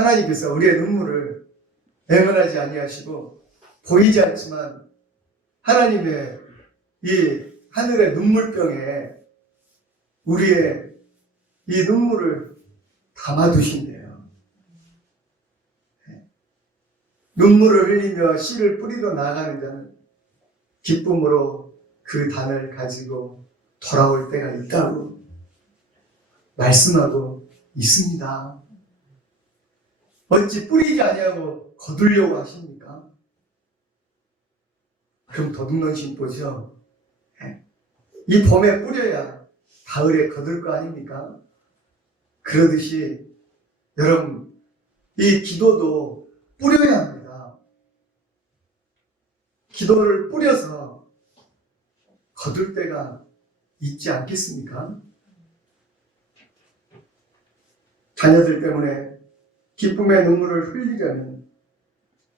하나님께서 우리의 눈물을 애원하지 아니하시고 보이지 않지만 하나님의 이 하늘의 눈물병에 우리의 이 눈물을 담아두신대요. 눈물을 흘리며 씨를 뿌리러 나아가는 자는 기쁨으로 그 단을 가지고 돌아올 때가 있다고 말씀하고 있습니다. 어찌 뿌리지 아니하고 거두려고 하십니까? 그럼 도둑놈 심보죠. 이 봄에 뿌려야 가을에 거둘 거 아닙니까? 그러듯이 여러분, 이 기도도 뿌려야 합니다. 기도를 뿌려서 거둘 때가 있지 않겠습니까? 자녀들 때문에 기쁨의 눈물을 흘리려면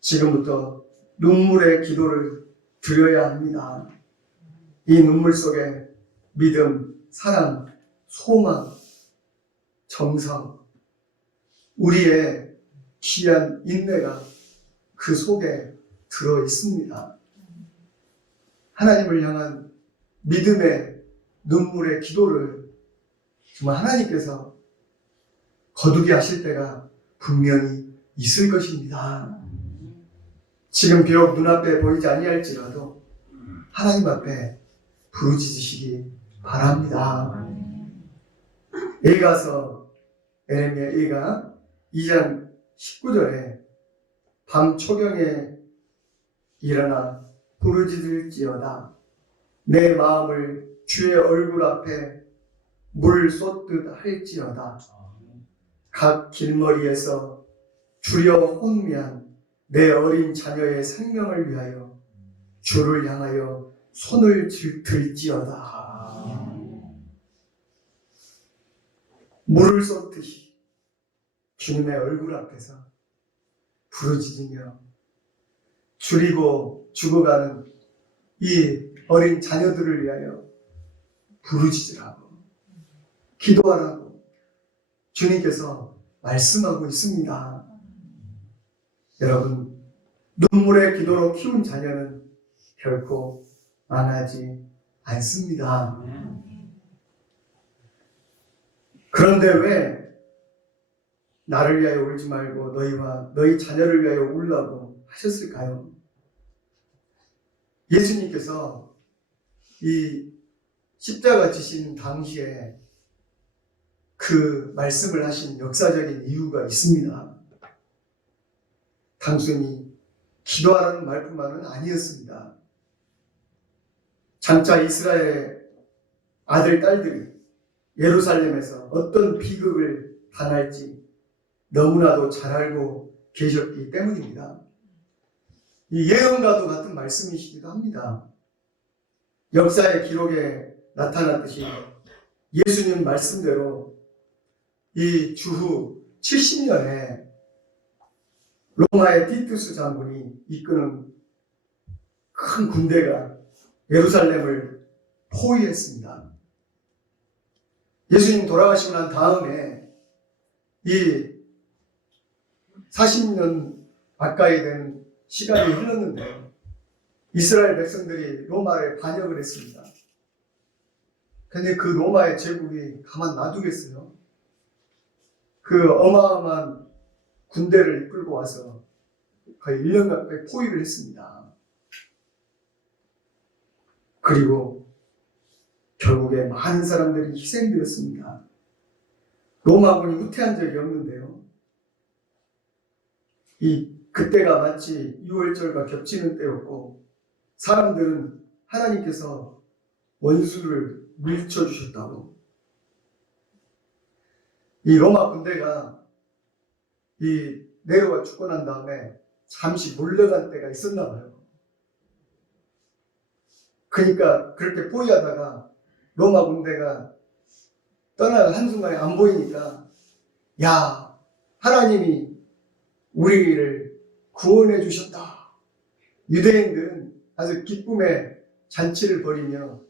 지금부터 눈물의 기도를 드려야 합니다. 이 눈물 속에 믿음, 사랑, 소망, 정성, 우리의 귀한 인내가 그 속에 들어 있습니다. 하나님을 향한 믿음의 눈물의 기도를 정말 하나님께서 거두게 하실 때가 분명히 있을 것입니다. 지금 비록 눈앞에 보이지 아니할지라도 하나님 앞에 부르짖으시기 바랍니다. 에가서 에레미야 에가 2장 19절에 밤 초경에 일어나 부르짖을지어다 내 마음을 주의 얼굴 앞에 물 쏟듯 할지어다 각 길머리에서 주려 혼미한 내 어린 자녀의 생명을 위하여 주를 향하여 손을 들지어다. 물을 쏟듯이 주님의 얼굴 앞에서 부르짖으며 줄이고 죽어가는 이 어린 자녀들을 위하여 부르짖으라고 기도하라고 주님께서 말씀하고 있습니다. 여러분, 눈물의 기도로 키운 자녀는 결코 망하지 않습니다. 그런데 왜 나를 위하여 울지 말고 너희와 너희 자녀를 위하여 울라고 하셨을까요? 예수님께서 이 십자가 지신 당시에 그 말씀을 하신 역사적인 이유가 있습니다. 단순히 기도하라는 말뿐만은 아니었습니다. 장차 이스라엘 아들, 딸들이 예루살렘에서 어떤 비극을 당할지 너무나도 잘 알고 계셨기 때문입니다. 이 예언과도 같은 말씀이시기도 합니다. 역사의 기록에 나타났듯이 예수님 말씀대로 이 주후 70년에 로마의 티투스 장군이 이끄는 큰 군대가 예루살렘을 포위했습니다. 예수님 돌아가시고 난 다음에 이 40년 가까이 된 시간이 흘렀는데 이스라엘 백성들이 로마에 반역을 했습니다. 근데 그 로마의 제국이 가만 놔두겠어요? 그 어마어마한 군대를 이끌고 와서 거의 1년 가까이 포위를 했습니다. 그리고 결국에 많은 사람들이 희생되었습니다. 로마군이 후퇴한 적이 없는데요. 그때가 마치 6월절과 겹치는 때였고 사람들은 하나님께서 원수를 물리쳐주셨다고 이 로마 군대가 네로가 죽고 난 다음에 잠시 물러간 때가 있었나 봐요. 그러니까 그렇게 포위하다가 로마 군대가 떠나가 한순간에 안 보이니까 야, 하나님이 우리를 구원해 주셨다. 유대인들은 아주 기쁨의 잔치를 벌이며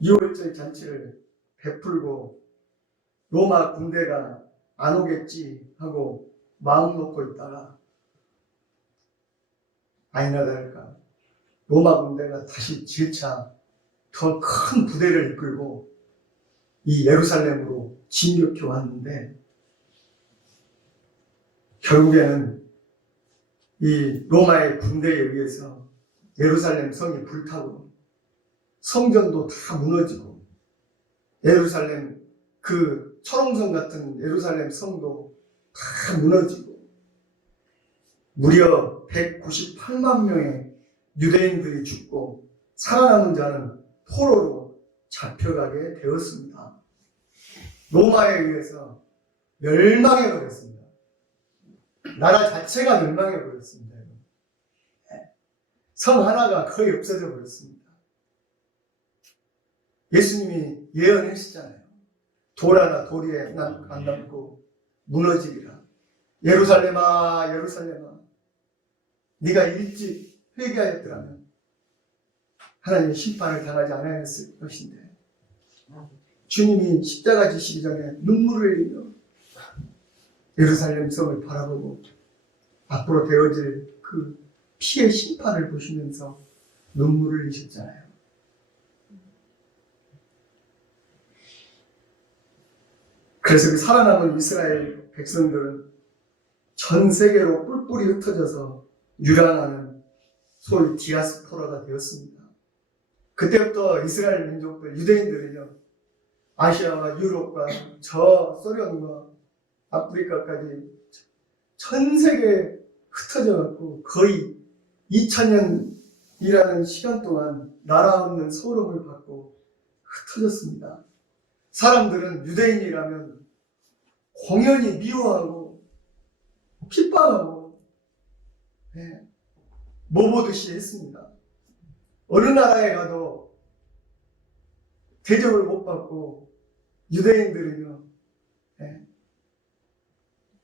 6월절 잔치를 베풀고 로마 군대가 안 오겠지 하고 마음 놓고 있다가 아니나 다를까 로마 군대가 다시 질차 더 큰 부대를 이끌고 이 예루살렘으로 진격해 왔는데 결국에는 이 로마의 군대에 의해서 예루살렘 성이 불타고 성전도 다 무너지고 예루살렘 그 철옹성 같은 예루살렘 성도 다 무너지고 무려 198만 명의 유대인들이 죽고 살아남은 자는 포로로 잡혀가게 되었습니다. 로마에 의해서 멸망해 버렸습니다. 나라 자체가 멸망해 버렸습니다. 성 하나가 거의 없어져 버렸습니다. 예수님이 예언하시잖아요. 돌 하나 돌에 안 남고 무너지리라. 예루살렘아 예루살렘아 네가 일찍 회개하였더라면 하나님의 심판을 당하지 않았을 것인데 주님이 십자가 지시기 전에 눈물을 흘리며 예루살렘 성을 바라보고 앞으로 되어질 그 피의 심판을 보시면서 눈물을 흘리셨잖아요. 그래서 그 살아남은 이스라엘 백성들은 전 세계로 뿔뿔이 흩어져서 유랑하는 소위 디아스포라가 되었습니다. 그때부터 이스라엘 민족들, 유대인들은요, 아시아와 유럽과 저 소련과 아프리카까지 전 세계에 흩어져 갖고 거의 2000년이라는 시간 동안 나라 없는 소름을 받고 흩어졌습니다. 사람들은 유대인이라면 공연히 미워하고 핍박하고 모보듯이 했습니다. 어느 나라에 가도 대접을 못 받고 유대인들은요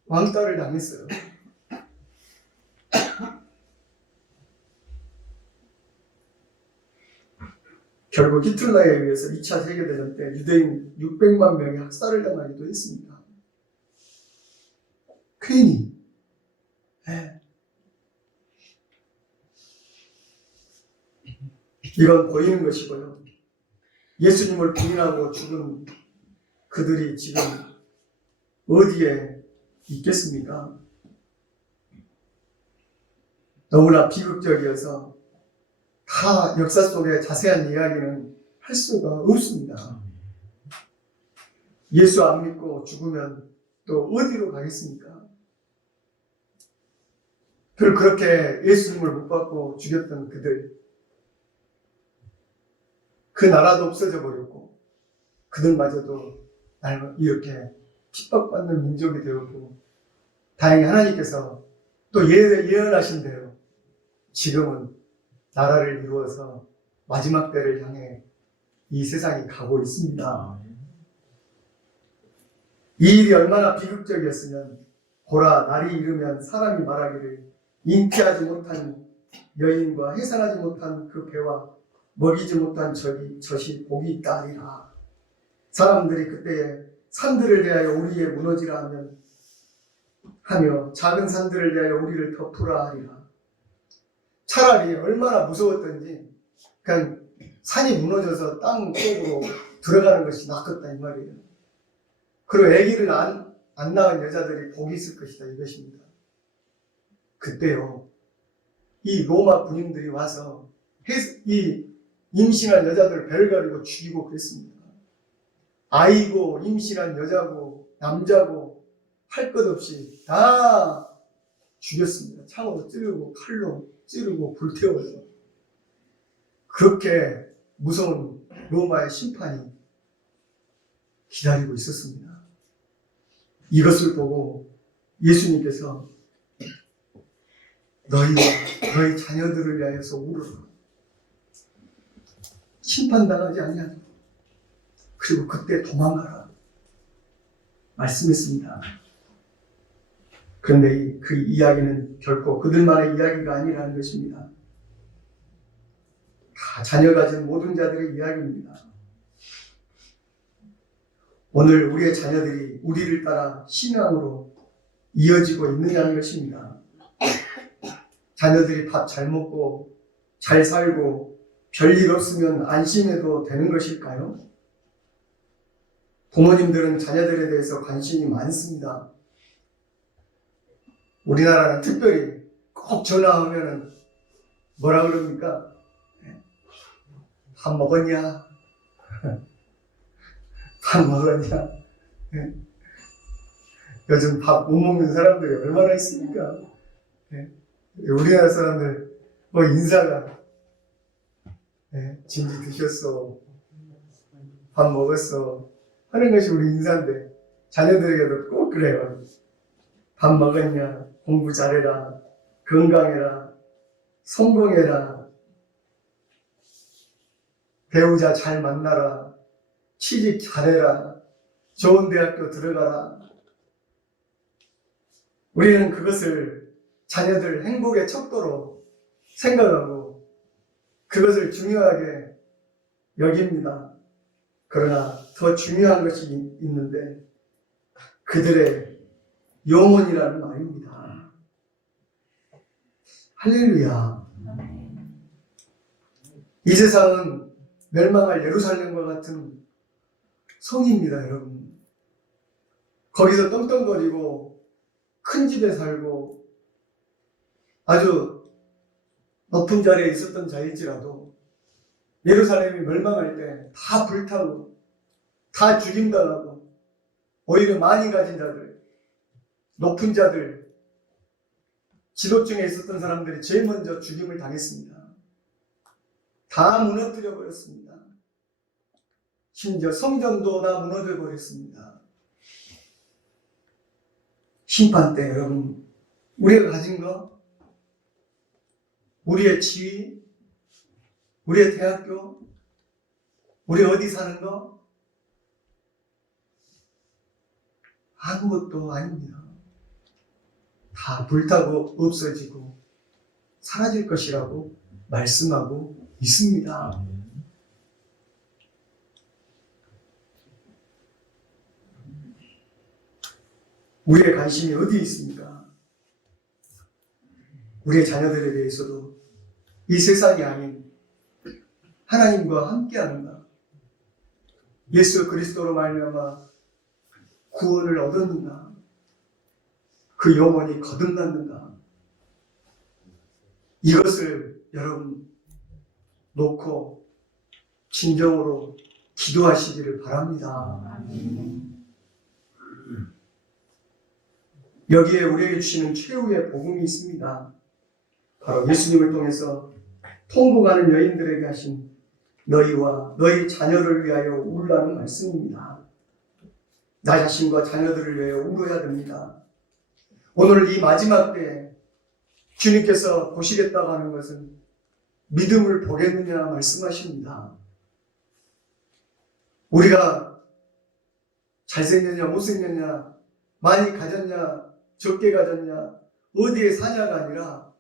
왕따를 당했어요. 결국 히틀러에 의해서 2차 세계대전 때 유대인 600만 명이 학살을 당하기도 했습니다. 괜히. 이건 보이는 것이고요. 예수님을 부인하고 죽은 그들이 지금 어디에 있겠습니까? 너무나 비극적이어서 다 역사 속의 자세한 이야기는 할 수가 없습니다. 예수 안 믿고 죽으면 또 어디로 가겠습니까? 그렇게 예수님을 못 받고 죽였던 그들, 그 나라도 없어져 버렸고 그들마저도 이렇게 핍박받는 민족이 되었고 다행히 하나님께서 또 예언하신 대로 지금은 나라를 이루어서 마지막 때를 향해 이 세상이 가고 있습니다. 이 일이 얼마나 비극적이었으면 보라 날이 이르면 사람이 말하기를 잉태하지 못한 여인과 해산하지 못한 그 배와 먹이지 못한 젖이 복이 있다 하리라. 사람들이 그때에 산들을 대하여 우리에 무너지라 하며 작은 산들을 대하여 우리를 덮으라 하리라. 차라리 얼마나 무서웠던지 그냥 산이 무너져서 땅 속으로 들어가는 것이 낫겠다 이 말이에요. 그리고 아기를 안 낳은 여자들이 복이 있을 것이다 이것입니다. 그때요 이 로마 군인들이 와서 이 임신한 여자들 배를 가리고 죽이고 그랬습니다. 아이고 임신한 여자고 남자고 할 것 없이 다 죽였습니다. 창으로 찌르고 칼로 찌르고 불태워서. 그렇게 무서운 로마의 심판이 기다리고 있었습니다. 이것을 보고 예수님께서 너희 자녀들을 위하여서 울어라. 심판당하지 아니하도록. 그리고 그때 도망가라. 말씀했습니다. 그런데 그 이야기는 결코 그들만의 이야기가 아니라는 것입니다. 다 자녀 가진 모든 자들의 이야기입니다. 오늘 우리의 자녀들이 우리를 따라 신앙으로 이어지고 있느냐는 것입니다. 자녀들이 밥 잘 먹고 잘 살고 별일 없으면 안심해도 되는 것일까요? 부모님들은 자녀들에 대해서 관심이 많습니다. 우리나라는 특별히 꼭 전화하면은 뭐라 그럽니까? 밥 먹었냐? 밥 먹었냐? 요즘 밥 못 먹는 사람들이 얼마나 있습니까? 우리나라 사람들 뭐 인사가 진지 드셨어, 밥 먹었어 하는 것이 우리 인사인데 자녀들에게도 꼭 그래요. 밥 먹었냐? 공부 잘해라, 건강해라, 성공해라, 배우자 잘 만나라, 취직 잘해라, 좋은 대학교 들어가라. 우리는 그것을 자녀들 행복의 척도로 생각하고 그것을 중요하게 여깁니다. 그러나 더 중요한 것이 있는데 그들의 영혼이라는 말입니다. 할렐루야. 이 세상은 멸망할 예루살렘과 같은 성입니다, 여러분. 거기서 떵떵거리고 큰 집에 살고 아주 높은 자리에 있었던 자일지라도 예루살렘이 멸망할 때 다 불타고 다 죽임당하고 오히려 많이 가진 자들, 높은 자들, 지도층에 있었던 사람들이 제일 먼저 죽임을 당했습니다. 다 무너뜨려 버렸습니다. 심지어 성전도 다 무너져 버렸습니다. 심판 때 여러분, 우리가 가진 거, 우리의 지위, 우리의 대학교, 우리 어디 사는 거 아무것도 아닙니다. 다 불타고 없어지고 사라질 것이라고 말씀하고 있습니다. 우리의 관심이 어디에 있습니까? 우리의 자녀들에 대해서도 이 세상이 아닌 하나님과 함께하는가? 예수 그리스도로 말미암아 구원을 얻었는가? 그 영혼이 거듭났는가? 이것을 여러분 놓고 진정으로 기도하시기를 바랍니다. 여기에 우리에게 주시는 최후의 복음이 있습니다. 바로 예수님을 통해서 통곡하는 여인들에게 하신 너희와 너희 자녀를 위하여 울라는 말씀입니다. 나 자신과 자녀들을 위하여 울어야 됩니다. 오늘 이 마지막 때에 주님께서 보시겠다고 하는 것은 믿음을 보겠느냐 말씀하십니다. 우리가 잘생겼냐 못생겼냐, 많이 가졌냐 적게 가졌냐, 어디에 사냐가 아니라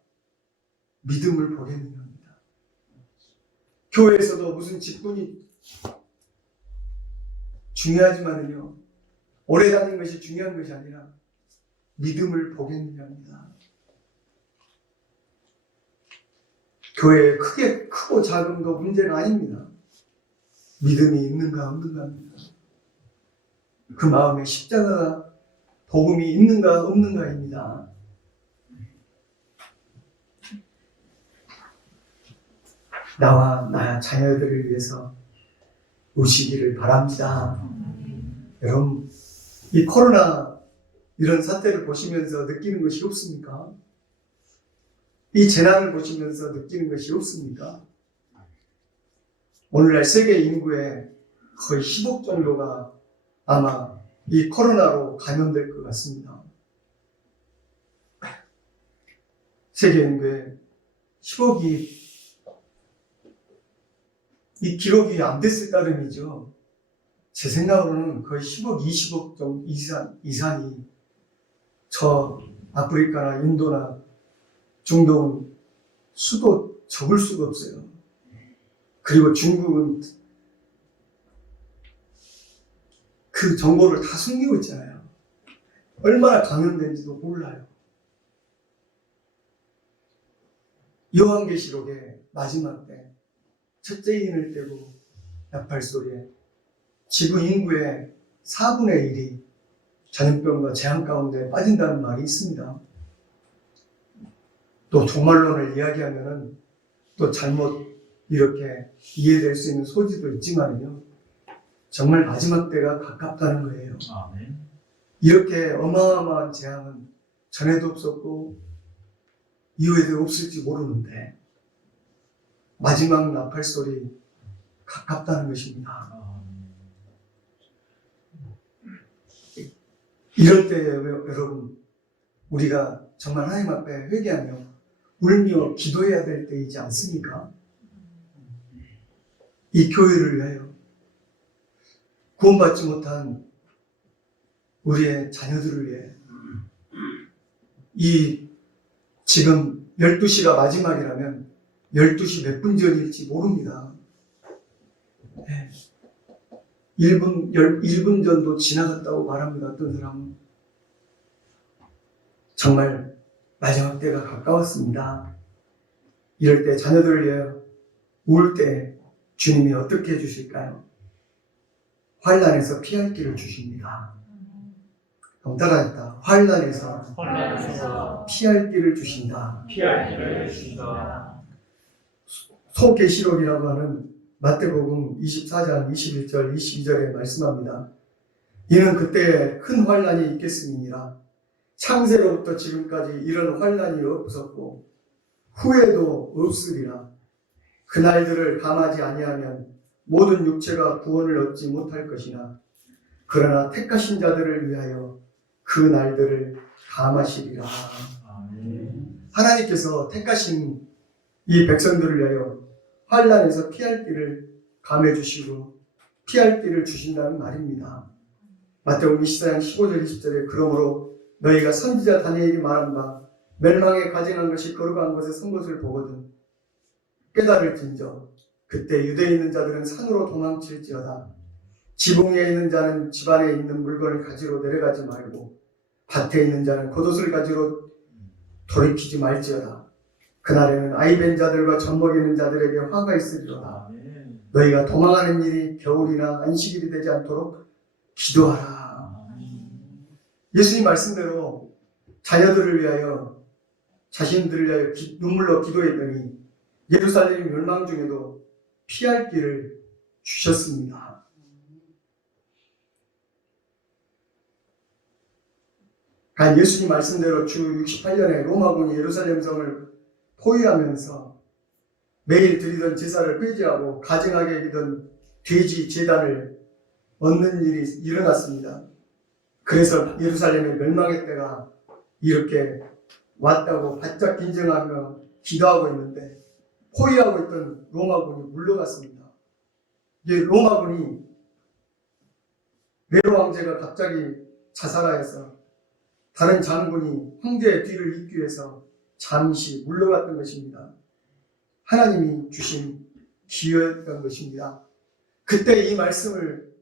믿음을 보겠느냐 합니다. 교회에서도 무슨 직분이 중요하지만요, 오래 다닌 것이 중요한 것이 아니라 믿음을 보겠느냐 합니다. 교회에 크고 작은 거 문제가 아닙니다. 믿음이 있는가 없는가 합니다. 그 마음에 십자가가 복음이 있는가 없는가입니다. 나와 나 자녀들을 위해서 우시기를 바랍니다. 여러분, 이 코로나 이런 사태를 보시면서 느끼는 것이 없습니까? 이 재난을 보시면서 느끼는 것이 없습니까? 오늘날 세계 인구의 거의 10억 정도가 아마 이 코로나로 감염될 것 같습니다. 세계 인구의 10억이 이 기록이 안 됐을 따름이죠. 제 생각으로는 거의 10억, 20억 정도 이상이 저 아프리카나 인도나 중동은 수도 적을 수가 없어요. 그리고 중국은 그 정보를 다 숨기고 있잖아요. 얼마나 강연된지도 몰라요. 요한계시록의 마지막 때 첫째 인을 떼고 나팔 소리에 지구 인구의 4분의 1이 전염병과 재앙 가운데 빠진다는 말이 있습니다. 또 종말론을 이야기하면은 또 잘못 이렇게 이해될 수 있는 소지도 있지만요. 정말 마지막 때가 가깝다는 거예요. 아멘. 이렇게 어마어마한 재앙은 전에도 없었고 이후에도 없을지 모르는데 마지막 나팔 소리 가깝다는 것입니다. 이럴 때 여러분 우리가 정말 하나님 앞에 회개하며 울며 기도해야 될 때이지 않습니까? 이 교회를 위하여 구원받지 못한 우리의 자녀들을 위해 이 지금 12시가 마지막이라면 12시 몇 분 전일지 모릅니다. 1분 전도 지나갔다고 말합니다. 어떤 사람은. 정말 마지막 때가 가까웠습니다. 이럴 때 자녀들을 위해 울 때 주님이 어떻게 해주실까요? 환난에서 피할 길을 주십니다. 그럼 따라했다. 환난에서 피할 길을 주신다. 소계시록이라고 하는 마태복음 24장 21절 22절에 말씀합니다. 이는 그때 큰 환난이 있겠음이니라. 창세로부터 지금까지 이런 환난이 없었고 후에도 없으리라. 그날들을 감하지 아니하면 모든 육체가 구원을 얻지 못할 것이나 그러나 택하신 자들을 위하여 그 날들을 감하시리라. 하나님께서 택하신 이 백성들을 위하여 환난에서 피할 길을 감해 주시고 피할 길을 주신다는 말입니다. 마태복음 24장 15절 20절에 그러므로 너희가 선지자 다니엘이 말한 바 멸망에 가증한 것이 거룩한 것에 선 것을 보거든 깨달을진저 그때 유대에 있는 자들은 산으로 도망칠지어다. 지붕에 있는 자는 집안에 있는 물건을 가지러 내려가지 말고 밭에 있는 자는 겉옷을 가지러 돌이키지 말지어다. 그날에는 아이벤 자들과 젖먹이는 자들에게 화가 있으리로다. 너희가 도망하는 일이 겨울이나 안식일이 되지 않도록 기도하라. 예수님 말씀대로 자녀들을 위하여 자신들을 위하여 눈물로 기도했더니 예루살렘 멸망 중에도 피할 길을 주셨습니다. 예수님 말씀대로 주 68년에 로마군이 예루살렘 성을 포위하면서 매일 드리던 제사를 폐지하고 가증하게 여기던 돼지 제단을 얻는 일이 일어났습니다. 그래서 예루살렘의 멸망의 때가 이렇게 왔다고 바짝 긴장하며 기도하고 있는데 포위하고 있던 로마군이 물러갔습니다. 이제 로마군이 네로 황제가 갑자기 자살하여서 다른 장군이 황제의 뒤를 잇기 위해서 잠시 물러갔던 것입니다. 하나님이 주신 기회였던 것입니다. 그때 이 말씀을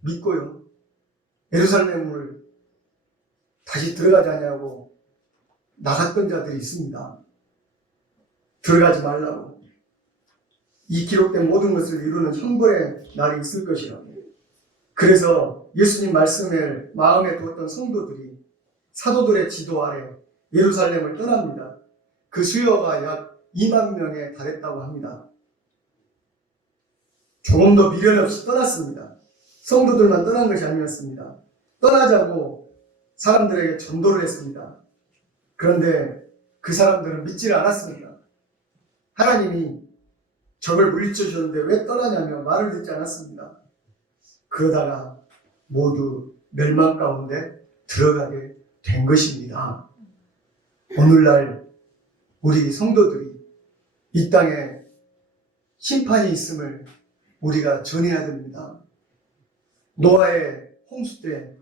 믿고요. 예루살렘을 다시 들어가지 않냐고 나갔던 자들이 있습니다. 들어가지 말라고. 이 기록된 모든 것을 이루는 형벌의 날이 있을 것이라고. 그래서 예수님 말씀을 마음에 두었던 성도들이 사도들의 지도 아래 예루살렘을 떠납니다. 그 수요가 약 2만 명에 달했다고 합니다. 조금 더 미련 없이 떠났습니다. 성도들만 떠난 것이 아니었습니다. 떠나자고 사람들에게 전도를 했습니다. 그런데 그 사람들은 믿지를 않았습니다. 하나님이 적을 물리쳐 주셨는데 왜 떠나냐며 말을 듣지 않았습니다. 그러다가 모두 멸망 가운데 들어가게 된 것입니다. 오늘날 우리 성도들이 이 땅에 심판이 있음을 우리가 전해야 됩니다. 노아의 홍수 때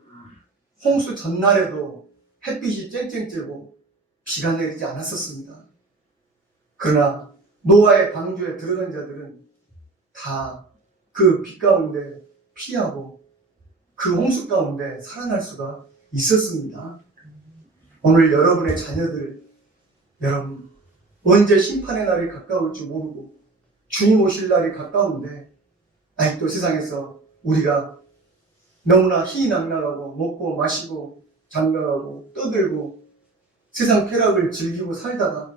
홍수 전날에도 햇빛이 쨍쨍 쬐고 비가 내리지 않았었습니다. 그러나 노아의 방주에 들어간 자들은 다 그 빛 가운데 피하고 그 홍수 가운데 살아날 수가 있었습니다. 오늘 여러분의 자녀들, 여러분 언제 심판의 날이 가까울 줄 모르고 주님 오실 날이 가까운데 아직도 세상에서 우리가 너무나 희낙락하고 먹고 마시고 장가가고 떠들고 세상 쾌락을 즐기고 살다가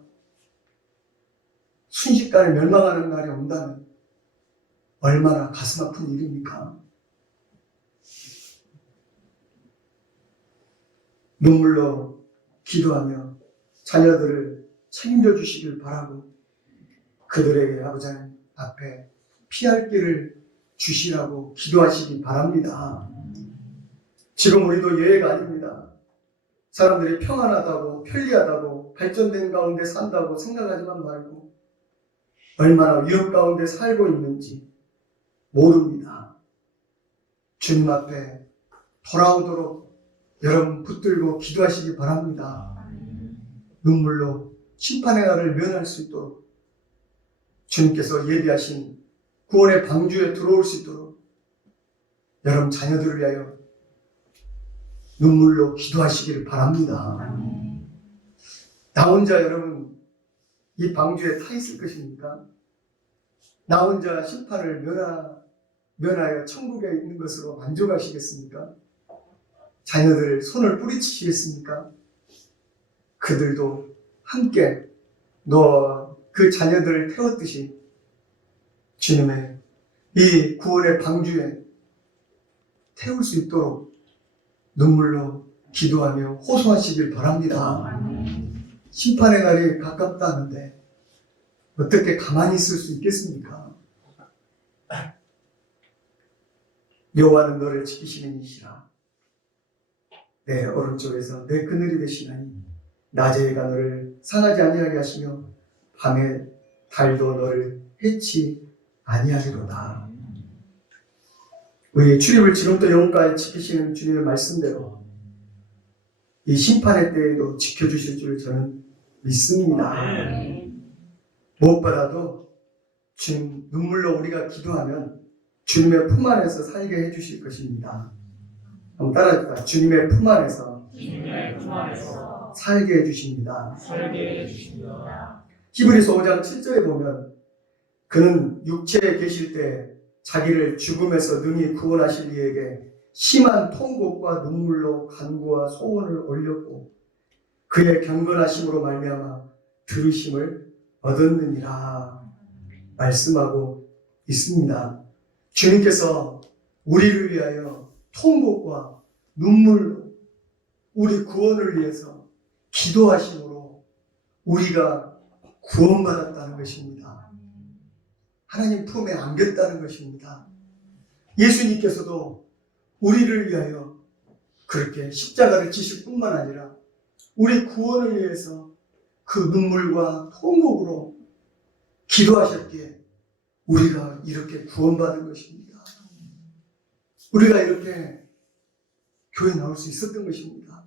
순식간에 멸망하는 날이 온다면 얼마나 가슴 아픈 일입니까? 눈물로 기도하며 자녀들을 책임져 주시길 바라고 그들에게 아버지 앞에 피할 길을 주시라고 기도하시기 바랍니다. 지금 우리도 예외가 아닙니다. 사람들이 평안하다고 편리하다고 발전된 가운데 산다고 생각하지만 말고 얼마나 위험 가운데 살고 있는지 모릅니다. 주님 앞에 돌아오도록 여러분 붙들고 기도하시기 바랍니다. 눈물로 심판의 날을 면할 수 있도록 주님께서 예비하신 구원의 방주에 들어올 수 있도록 여러분 자녀들을 위하여 눈물로 기도하시기를 바랍니다. 나 혼자 여러분 이 방주에 타 있을 것입니까? 나 혼자 심판을 면하여 천국에 있는 것으로 만족하시겠습니까? 자녀들 손을 뿌리치시겠습니까? 그들도 함께 너와 그 자녀들을 태웠듯이 주님의 이 구원의 방주에 태울 수 있도록 눈물로 기도하며 호소하시길 바랍니다. 심판의 날이 가깝다는데 어떻게 가만히 있을 수 있겠습니까? 여호와는 너를 지키시는 이시라. 내 오른쪽에서 내 그늘이 되시나니 낮에 해가 너를 상하지 아니하게 하시며 밤에 달도 너를 해치 아니하리로다. 우리의 출입을 지금부터 영원까지 지키시는 주님의 말씀대로 이 심판의 때에도 지켜주실 줄 저는 믿습니다. 무엇보다도 주님 눈물로 우리가 기도하면 주님의 품 안에서 살게 해주실 것입니다. 한번 따라합시다. 주님의 품 안에서 살게 해주십니다. 히브리서 5장 7절에 보면 그는 육체에 계실 때 자기를 죽음에서 능히 구원하실 이에게 심한 통곡과 눈물로 간구와 소원을 올렸고 그의 경건하심으로 말미암아 들으심을 얻었느니라 말씀하고 있습니다. 주님께서 우리를 위하여 통곡과 눈물로 우리 구원을 위해서 기도하심으로 우리가 구원받았다는 것입니다. 하나님 품에 안겼다는 것입니다. 예수님께서도 우리를 위하여 그렇게 십자가를 지실 뿐만 아니라 우리 구원을 위해서 그 눈물과 통곡으로 기도하셨기에 우리가 이렇게 구원받은 것입니다. 우리가 이렇게 교회 나올 수 있었던 것입니다.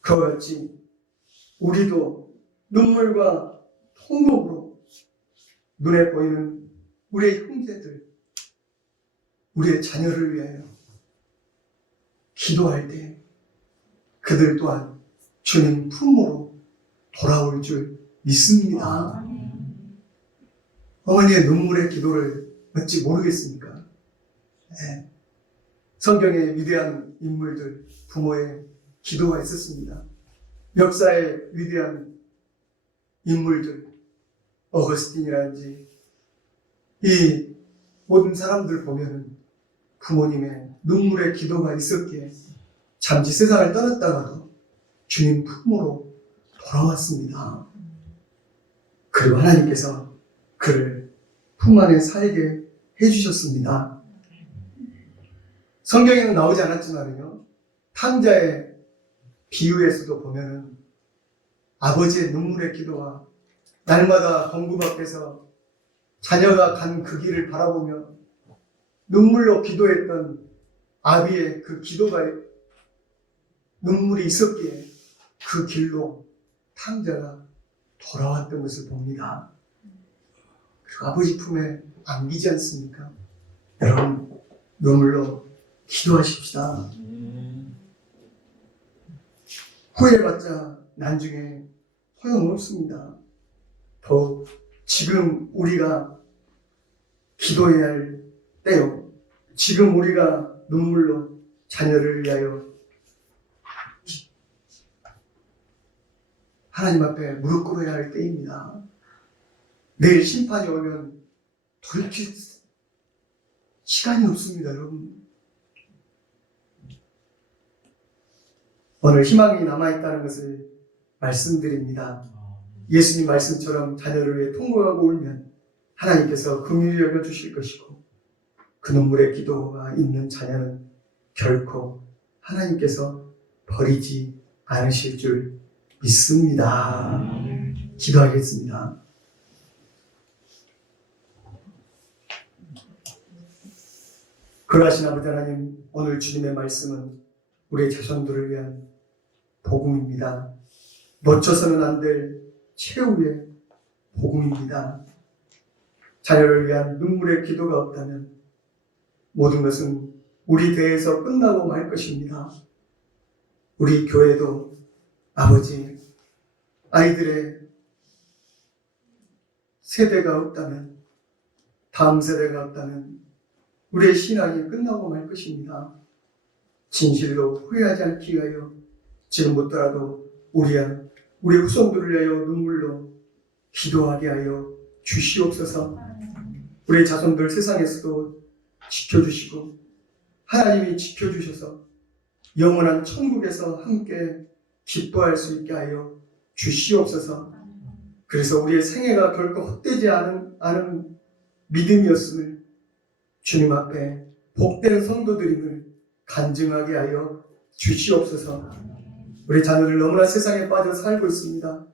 그와 같이 우리도 눈물과 통곡으로 눈에 보이는 우리의 형제들, 우리의 자녀를 위하여 기도할 때 그들 또한 주님 품으로 돌아올 줄 믿습니다. 어머니의 눈물의 기도를 어찌 모르겠습니까? 네. 성경의 위대한 인물들, 부모의 기도가 있었습니다. 역사의 위대한 인물들, 어거스틴이라든지 이 모든 사람들 보면은 부모님의 눈물의 기도가 있었기에 잠시 세상을 떠났다가도 주님 품으로 돌아왔습니다. 그리고 하나님께서 그를 품 안에 살게 해주셨습니다. 성경에는 나오지 않았지만요, 탕자의 비유에서도 보면은 아버지의 눈물의 기도와 날마다 검구 밖에서 자녀가 간 그 길을 바라보며 눈물로 기도했던 아비의 그 기도가 눈물이 있었기에 그 길로 탕자가 돌아왔던 것을 봅니다. 그리고 아버지 품에 안기지 않습니까? 여러분, 눈물로 기도하십시다. 후회받자 나중에 소용은 없습니다. 더욱 지금 우리가 기도해야 할 때요. 지금 우리가 눈물로 자녀를 위하여 하나님 앞에 무릎 꿇어야 할 때입니다. 내일 심판이 오면 돌이킬 시간이 없습니다, 여러분. 오늘 희망이 남아있다는 것을 말씀드립니다. 예수님 말씀처럼 자녀를 위해 통곡하고 울면 하나님께서 긍휼히 여겨주실 것이고, 그 눈물의 기도가 있는 자녀는 결코 하나님께서 버리지 않으실 줄 믿습니다. 기도하겠습니다. 그러하신 아버지 하나님, 오늘 주님의 말씀은 우리의 자손들을 위한 복음입니다. 놓쳐서는 안 될 최후의 복음입니다. 자녀를 위한 눈물의 기도가 없다면 모든 것은 우리 대에서 끝나고 말 것입니다. 우리 교회도 아버지, 아이들의 세대가 없다면, 다음 세대가 없다면 우리의 신앙이 끝나고 말 것입니다. 진실로 후회하지 않기 위하여 지금부터라도 우리 후손들을 위하여 눈물로 기도하게 하여 주시옵소서. 우리 자손들 세상에서도 지켜주시고 하나님이 지켜주셔서 영원한 천국에서 함께 기뻐할 수 있게 하여 주시옵소서. 그래서 우리의 생애가 결코 헛되지 않은 믿음이었음을 주님 앞에 복된 성도들임을 간증하게 하여 주시옵소서. 우리 자녀들 너무나 세상에 빠져 살고 있습니다.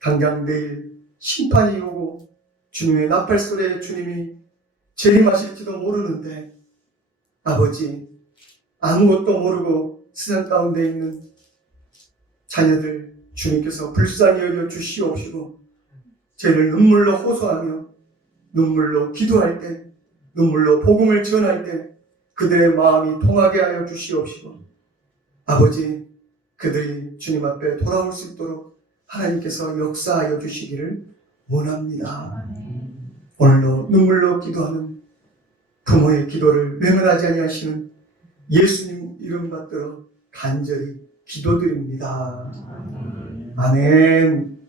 당장 내일 심판이 오고 주님의 나팔소리에 주님이 재림하실지도 모르는데 아버지, 아무것도 모르고 세상 가운데 있는 자녀들 주님께서 불쌍히 여겨 주시옵시고 죄를 눈물로 호소하며 눈물로 기도할 때, 눈물로 복음을 전할 때 그들의 마음이 통하게 하여 주시옵시고 아버지, 그들이 주님 앞에 돌아올 수 있도록 하나님께서 역사하여 주시기를 원합니다. 오늘도 눈물로 기도하는 부모의 기도를 외면하지 아니하시는 예수님 이름 받들어 간절히 기도드립니다. 아멘.